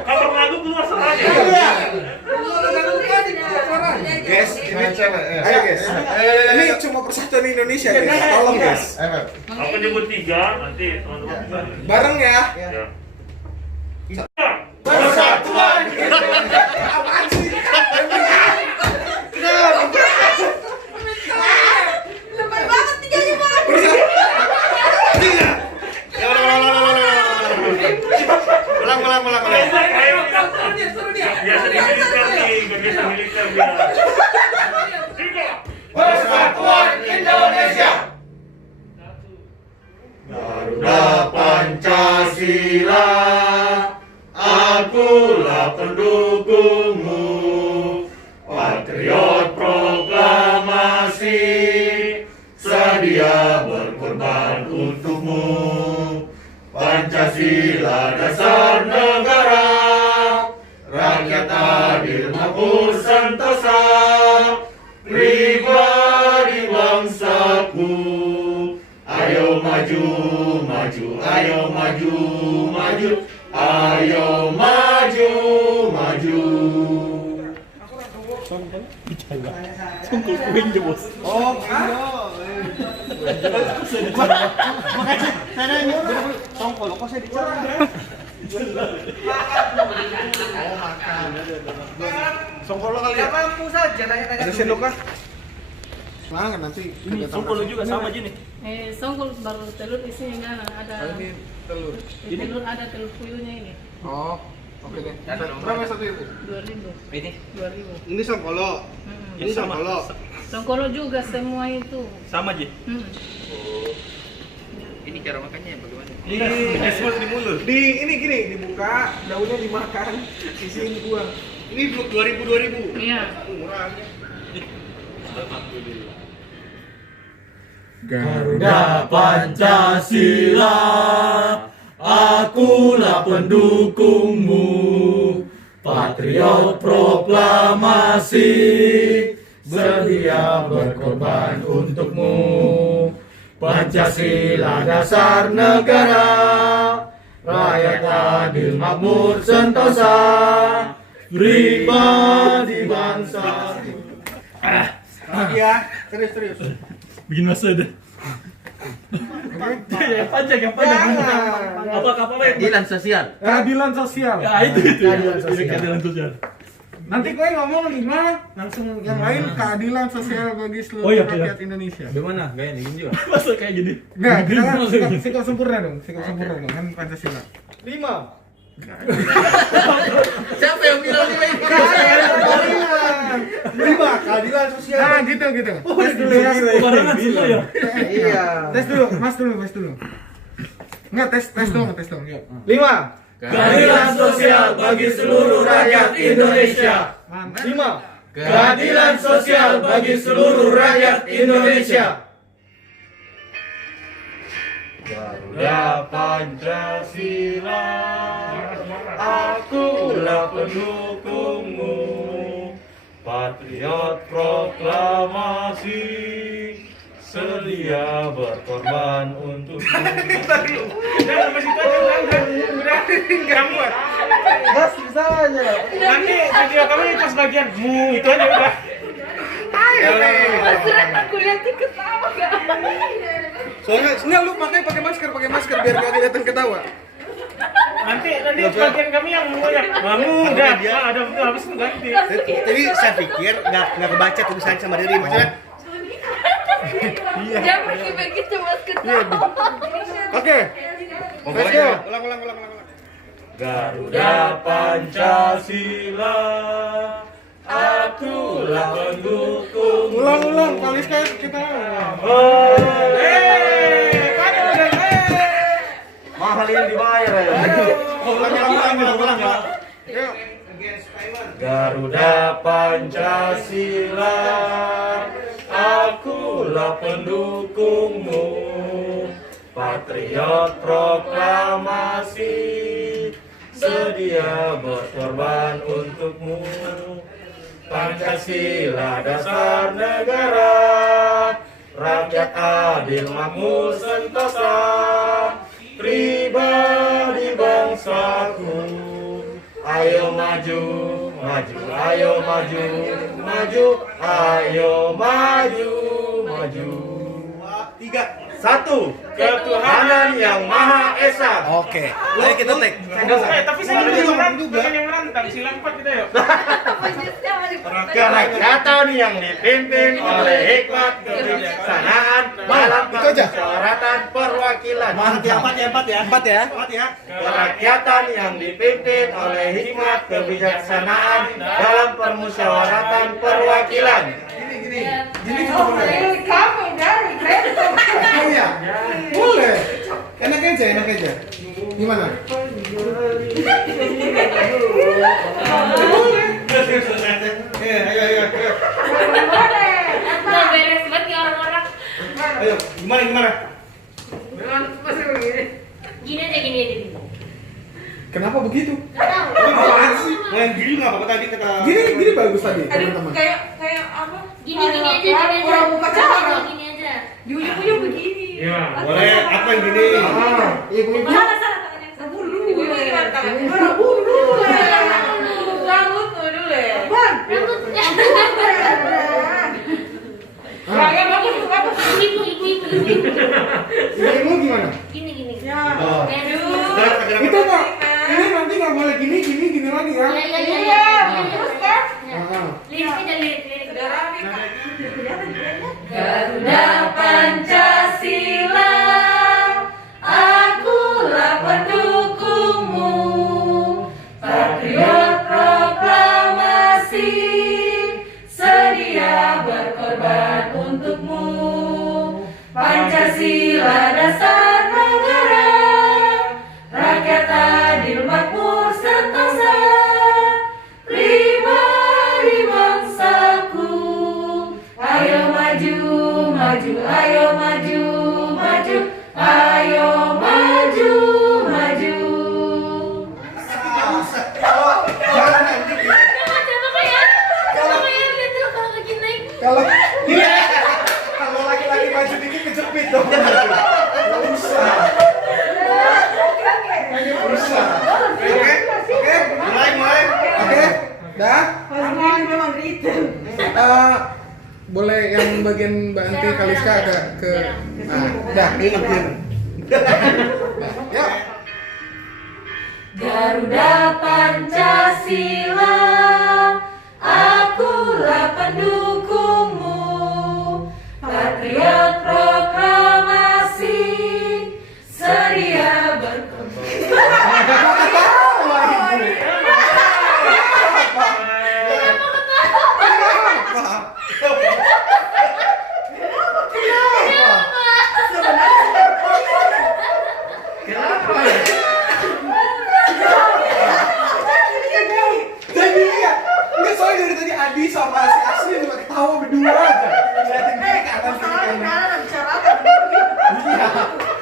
Kalau ngadu keluar suaranya. Guys, ini cewek. Ayo guys. Ini cuma persatuan Indonesia guys. Tolong guys. Aku nyebut 3 nanti teman-teman bisa. Bareng ya. Ya. Persatuan. Apaan sih? Lembar banget tiganya, Bang. Ulang. Biasa di militer nih, biasa militer dia. Persatuan Indonesia. Garuda Pancasila, akulah pendukungmu. Patriot proklamasi, sedia berkorban untukmu. Pancasila dasar negara, rakyat adil makmur sentosa, pribadi bangsaku. Ayo maju, ayo maju, ayo maju. Sungkul kuing je bos. Oh, Makanya saya nanya songkol kok saya dicari. Songkol lo kali ya? Mampu saja tanya-tanya. Ada sendok kah? Mana nanti? Ini songkol juga sama aja nih. Songkol baru telur isinya ada. Ini telur. Ini telur ada telur puyuhnya ini. Oh, oke deh. Berapa satu itu? 2.000. Ini 2.000. Ini songkolo. Ini songkolo. Songkolo juga semua itu. sama aja. Ini cara makannya bagaimana? Di mulut. Di ini gini, dibuka, daunnya dimakan, isiin buang. Ini 2000. Iya. Murah. Garuda Pancasila, akulah pendukungmu. Patriot proklamasi, sedia berkorban untukmu. Pancasila dasar negara, rakyat adil makmur sentosa, pribadi bangsa. Ya, serius. Bikin masa deh. Yang panjang. Apa Keadilan sosial. Keadilan sosial. Ya itu. Keadilan sosial. Nanti gue ngomong 5, langsung yang lain keadilan sosial bagi seluruh Oh, iya, rakyat Indonesia. Bagaimana? Gaya ini juga. Masa kayak gini. Enggak, kita kan sikap sempurna dong, kan Pancasila. 5. Siapa yang bilang ini? 5, keadilan sosial. Nah, gitu. Tes dulu ya. Barengan sih lo ya. Iya. Tes dulu, Mas dulu. Enggak, tes dong, yuk. 5. Keadilan sosial bagi seluruh rakyat Indonesia. 5. Keadilan sosial bagi seluruh rakyat Indonesia. Garuda Pancasila, akulah pendukungmu. Patriot proklamasi, sedia berkorban untukmu. Enggak muat. Mas bisa aja. Nanti video kamu pas bagian itu aja udah. Surat aku lihat ketawa gak? Soalnya enggak lu pakai masker biar gak kelihatan ketawa. Nanti bagian kami yang banyak. Kamu udah ada habis itu ganti. Jadi saya pikir nggak kebaca tulisan sama diri maksudnya. Dia pergi cuma ketawa. Oke. Pokoknya Ulang. Garuda Pancasila, akulah pendukung. Ulang kali sekali kita. Mahal ini dibayar ya. Ulang. Yuk. Garuda Pancasila, akulah pendukungmu. Patriot proklamasi, sedia berkorban untukmu. Pancasila dasar negara, rakyat adil makmur sentosa, bangsaku. Ayo maju, maju, ayo maju, maju, ayo maju, maju. 3. 1. Ketuhanan yang Maha Esa. Oke. Ayo kita take. Tapi saya juga yang merantang, silang 4 kita yuk. Kerakyatan yang dipimpin oleh hikmat kebijaksanaan dalam permusyawaratan perwakilan. Empat ya. Kerakyatan yang dipimpin oleh hikmat kebijaksanaan dalam permusyawaratan perwakilan. Gini juga boleh. Kamu dari kereta. Oh iya. Boleh. Enak aja. Gimana? Ayo. Udah beres banget nih orang-orang. Ayo, gimana? Gini aja. Kenapa begitu? Gak tahu. Apaan sih? Yang gini nggak apa-apa tadi kata. Gini bagus tadi, teman-teman. Kayak apa? Gini aja. Orang buka cara. Gini aja. Di ujung-ujung begini. Iya, boleh. Apa yang gini? Ibu-ibu. Salah tangannya. Ibu gimana tangannya? Rambut dulu ya. Rambutnya. Kayak bagus. Ibu. Ibu gimana? Gini. Oh. Aduh. Itu nggak. Ini nanti nggak boleh gini lagi ya. Iya. Terus kan? Ah. Lirik. Garuda Pancasila, akulah pendukungmu, patriot proklamasi, sedia berkorban untukmu. Pancasila dasar negara, rakyat adil makmur sentosa, pribadi bangsaku. Ayo maju, ayo maju, ayo maju. Jangan nanti. Kalau iya. Kalau laki-laki maju dikit kejepit dong. Nggak usah. Oke. Mulai. Oke. Dah. Boleh yang bagian Mbak Anti Kaliska agak ke. Dah. Ya. Garuda Pancasila, akulah pendukungmu, patriot proklamasi, sedia berkorban. Jadi lihat, nggak soalnya dari tadi Adi sama si Asli cuma ketawa berdua aja. Ngeliatin kiri kanan.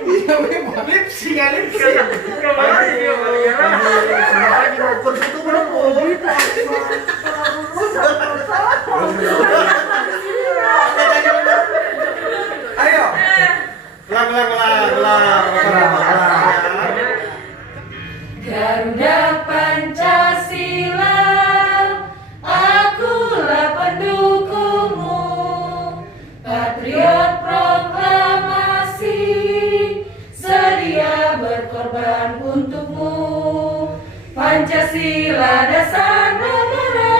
Iya memang. Lipsi. Ayo. Garuda Pancasila, akulah pendukungmu, patriot proklamasi, sedia berkorban untukmu. Pancasila dasar negara,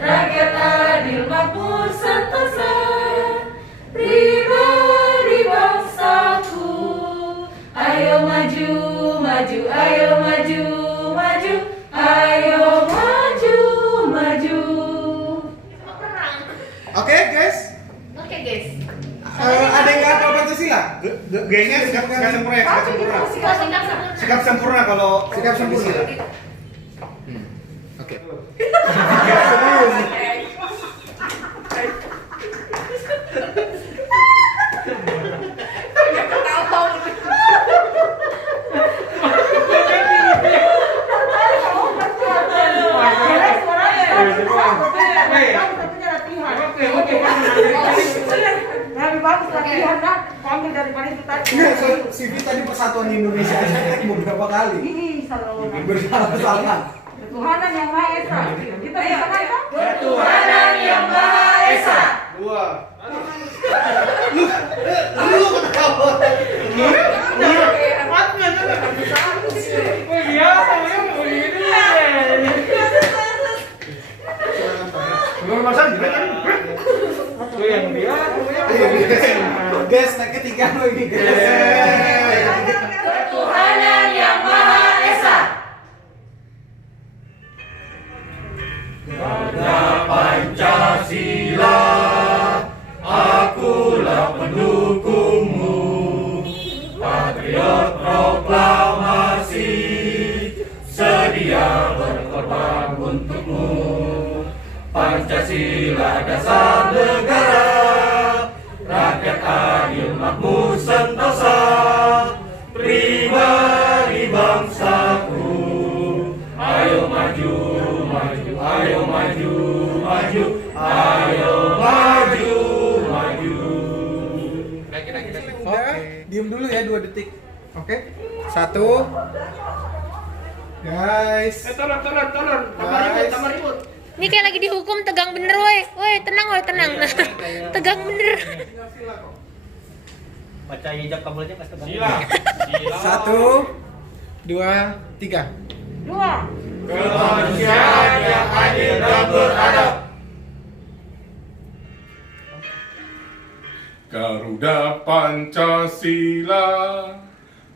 rakyat adil makmur sentosa, pribadi bangsaku. Ayo maju, ayo maju, ayo maju. Oke guys. Oke guys. Ada yang nggak apa Pancasila? Gengnya sikap sempurna. Sikap sempurna kalau Sikap sempurna. Oke. Lebih bagus ambil daripada itu tadi. Enggak, CV tadi Persatuan Indonesia aja kan beberapa kali. Ini salah. Bersalah-salah. Ketuhanan yang Maha Esa. Kita bisa kan? Ketuhanan yang Maha Esa. Dua. Lu ketawa. Guys, naik ketiga lagi guys. Ketuhanan yang Maha Esa. Karena Pancasila, akulah pendukungmu. Patriot proklamasi, sedia berkorban untukmu. Pancasila dasar negara, rakyat adil makmur sentosa, pribadi bangsaku. Ayo maju, maju, ayo maju, maju, ayo maju, maju. Oke, diem dulu ya 2 detik. Oke. 1. Guys. Tolong. Tambah ribut. Ini kayak lagi dihukum, tegang bener woi. Woi, tenang woi, tenang. Tegang bener. Baca hijab kabel aja pas tegang. Sila. 1, 2, 3. 2. Kemanusiaan yang adil dan beradab. Garuda Pancasila,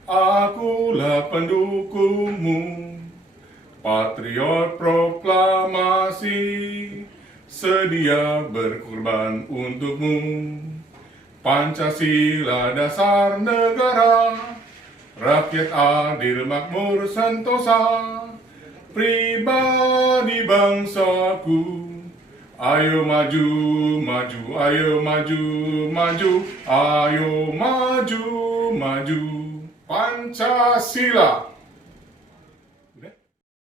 akulah pendukungmu. Patriot proklamasi, sedia berkorban untukmu. Pancasila dasar negara, rakyat adil makmur sentosa, pribadi bangsaku. Ayo maju, maju, ayo maju, maju, ayo maju, maju. Pancasila.